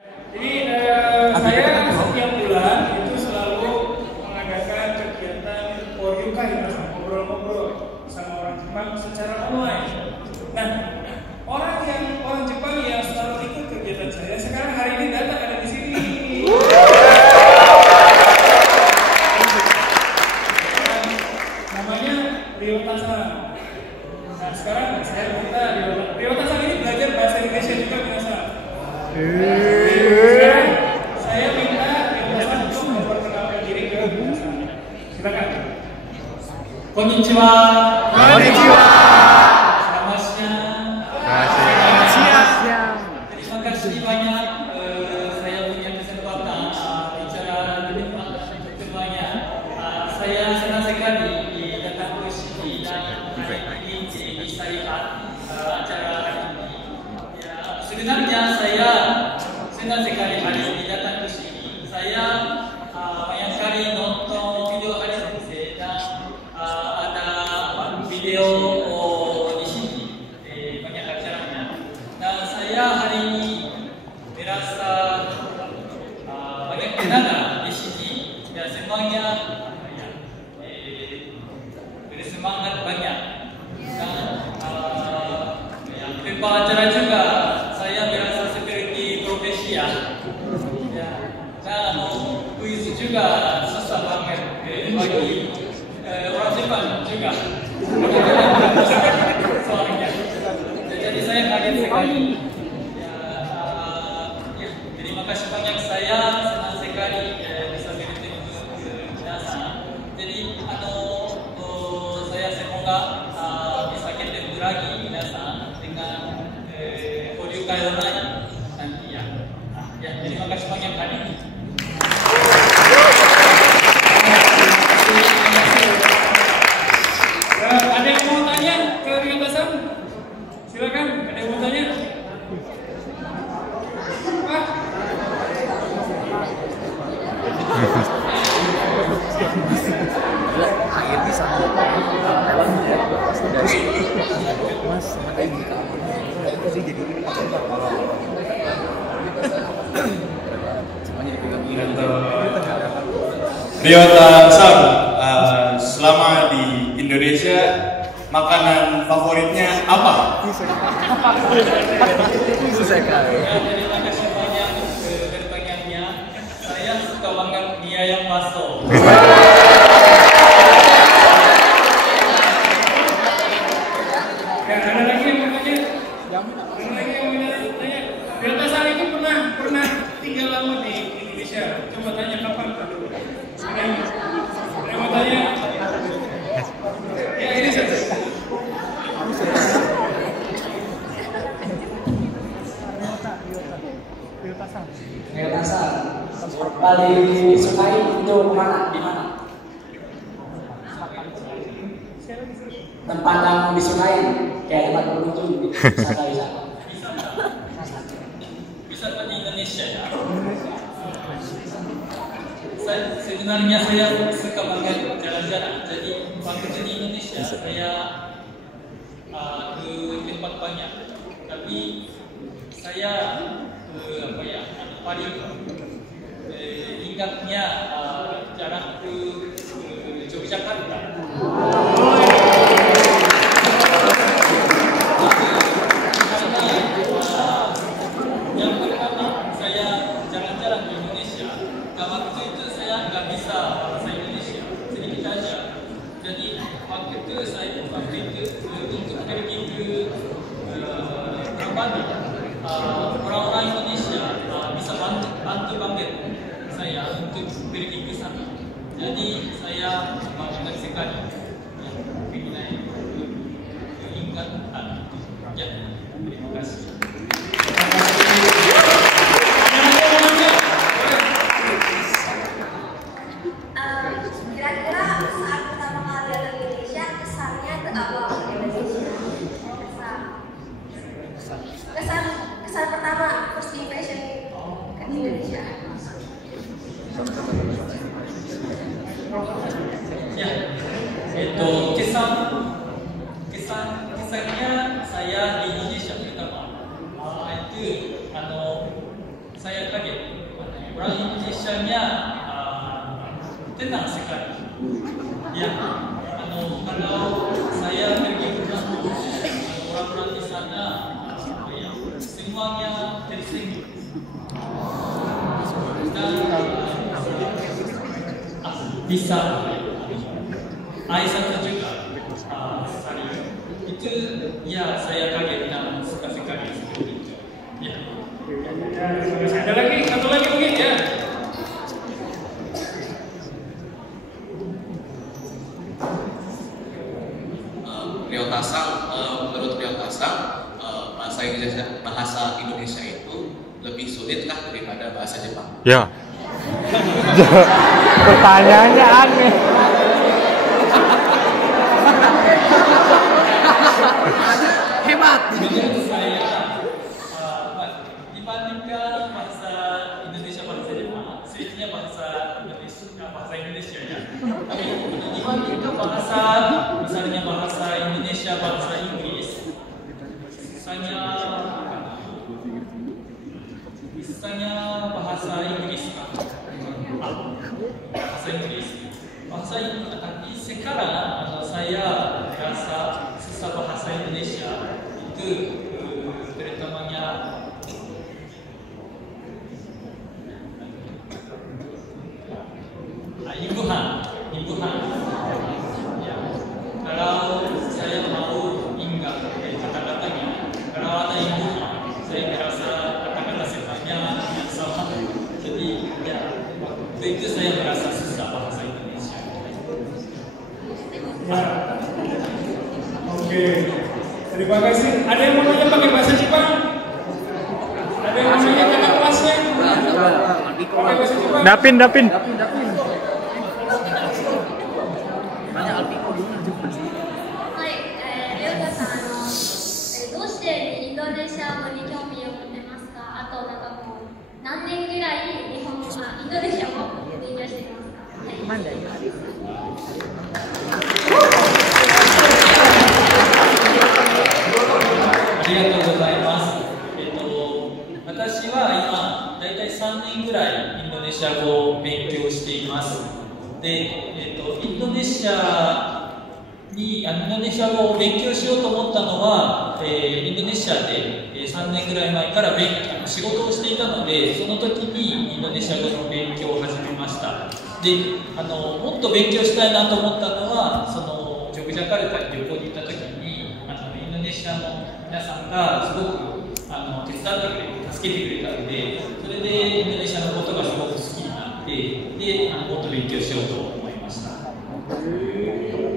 Jadi saya setiap bulan itu selalu mengadakan kegiatan Koryuka ya, ngobrol-ngobrol sama orang Jepang secara online. Nah, orang Jepang yang selalu ikut kegiatan saya sekarang hari ini datang ada di sini. Namanya Ryota-san. Nah, sekarang saya minta Ryota-san ini belajar bahasa Indonesia juga biasa. Saya minta Ryota-san untuk memperkenalkan diri ke Ryota-san. Silakan. Konnichiwa. Konnichiwa. Selamat siang. Terima kasih banyak saya punya kesempatan bicara di depan semuanya. Saya senang sekali datang ke sini dan ini bisa lihat acara hari ini. Ya, sebenarnya saya senang sekali hari ini datang ke sini. Saya banyak kali nonton video hari ini dan ada video di sini banyak acaranya. Dan saya hari ini merasa banyak kenal di sini dan semuanya bersemangat banyak. Dan tempat acara juga saya merasa seperti profesi ya. Dan kuis juga susah banget bagi orang Jepang juga. Soalnya, jadi saya kaget sekali. Terima kasih banyak, saya senang sekali bisa bertemu dengan jadi saya semoga bisa ketemu lagi dengan Koryuka online nanti ya. Terima kasih banyak hari ini. Ada yang mau tanya ke Ryota-san? Silakan, ada yang mau tanya? Akhirnya sama dari Mas sama ini tadi jadi semuanya dipegang ini. Ryota-san, selama di Indonesia makanan favoritnya apa? Susah kali. Terima kasih banyak pertanyaannya. Saya suka banget mie ayam bakso. Ada lagi yang mau tanya? Ada lagi yang mau tanya? Ryota-san itu pernah tinggal lama di Indonesia. Coba tanya kapan? Ada yang mau tanya? Ya ini satu. Ryota-san, paling disukai itu kemana? Di mana? Tempat yang disukai, kayak tempat berkunjung gitu, wisata-wisata. Wisata di Indonesia ya. Sebenarnya saya suka banget jalan-jalan. Jadi waktu di Indonesia saya ke tempat banyak. Tapi saya paling ingatnya jalan ke Yogyakarta. Yang pertama saya jalan-jalan di Indonesia. Waktu itu saya nggak bisa bahasa Indonesia sedikit aja. Jadi waktu itu untuk pergi ke Bali, orang-orang Indonesia bisa bantu banget saya untuk pergi ke sana. Jadi saya bangga sekali. Ingat ya. Terima kasih. Kira-kira saat pertama kali datang ke Indonesia, kesannya itu apa? Kesan pertama, first impression ke Indonesia. Ya, itu kesannya saya di Indonesia pertama. Itu saya orang Indonesia-nya tenang sekali. Ya, kalau saya pergi ke kampus, orang-orang di sana semuanya tersenyum. Dan bisa Aisyah juga itu ya saya kaget dan suka sekali seperti itu. Ya. Ada lagi, satu lagi mungkin ya. Menurut Ryotasang, bahasa Indonesia itu lebih sulitkah daripada bahasa Jepang? Ya. Pertanyaannya aneh. Hebat. Menurut saya, dibandingkan bahasa Indonesia bahasa Jepang, sebenarnya bahasa Indonesia ya. Tapi dibandingkan bahasa, misalnya bahasa Indonesia bahasa Inggris, misalnya bahasa Inggris. Tapi sekarang saya rasa susah bahasa Indonesia itu terutamanya imbuhan. Ya. Kalau saya mau ingat kata-katanya, kalau ada imbuhan, saya merasa kata-kata semuanya sama. Jadi ya, itu saya merasa susah bahasa Indonesia. Ya. Oke. Terima kasih. Ada yang mau nanya pakai bahasa Jepang? Ada yang mau nanya kakak kelasnya? Pakai bahasa Jepang? Dapin. Hai, Ryota-san、どうしてインドネシア語に興味を持ってますか？あとなんかもう何年ぐらいインドネシア語を勉強していますか？ありがとうございます。私は今だいたい3年ぐらいインドネシア語を勉強しています。で、インドネシア語を勉強しようと思ったのは、インドネシアで3年ぐらい前から仕事をしていたので、その時にインドネシア語の勉強を始めました。で、もっと勉強したいなと思ったのは、ジョグジャカルタに旅行に行った時にインドネシアの皆さんがすごく手伝ってくれて助けてくれたので、それでインドネシアのことがすごく好きになって、でもっと勉強しようと思いました。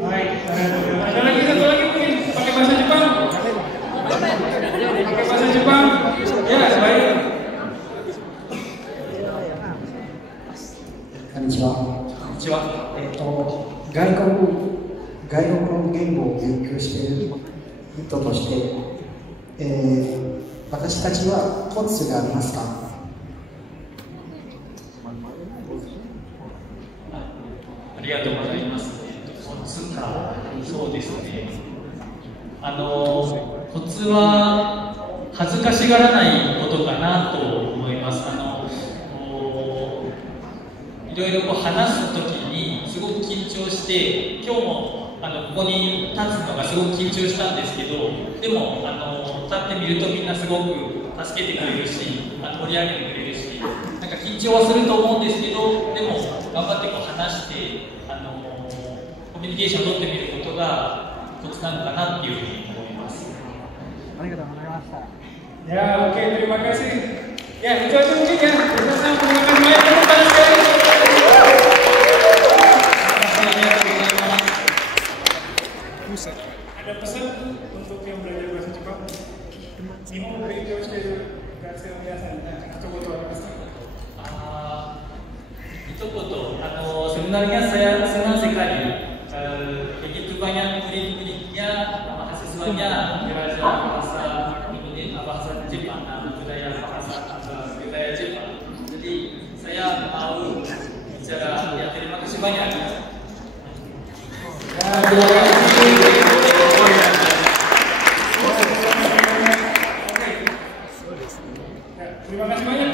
Baik, ada lagi satu lagi mungkin pakai bahasa Jepang. Pakai bahasa Jepang. Ya, baik. こんにちは。外国の言語を勉強している人として、私たちはコツがありますか？ありがとうございます。コツか、そうですね。コツは恥ずかしがらないことかなと思います。いろいろ話すときにすごく緊張して、今日もここに立つのがすごく緊張したんですけど、でも立ってみるとみんなすごく助けてくれるし、盛り上げてくれるし、なんか緊張はすると思うんですけど、でも頑張って話してコミュニケーションを取ってみることがコツなのかなっていうふうに思います。ありがとうございました。Ya, oke, terima kasih. Ya, itu aja mungkin ya. Kita sama menggunakan mic tepuk tangan sekali. Ada pesan untuk yang belajar bahasa Jepang? Nihon benkyou shiteru gakusei no minasanに一言ありますか？Sebenarnya saya senang sekali begitu banyak murid-muridnya mahasiswanya belajar bahasa Jepang dan budaya Jepang. Jadi saya mau bicara, ya terima kasih banyak. Terima kasih banyak.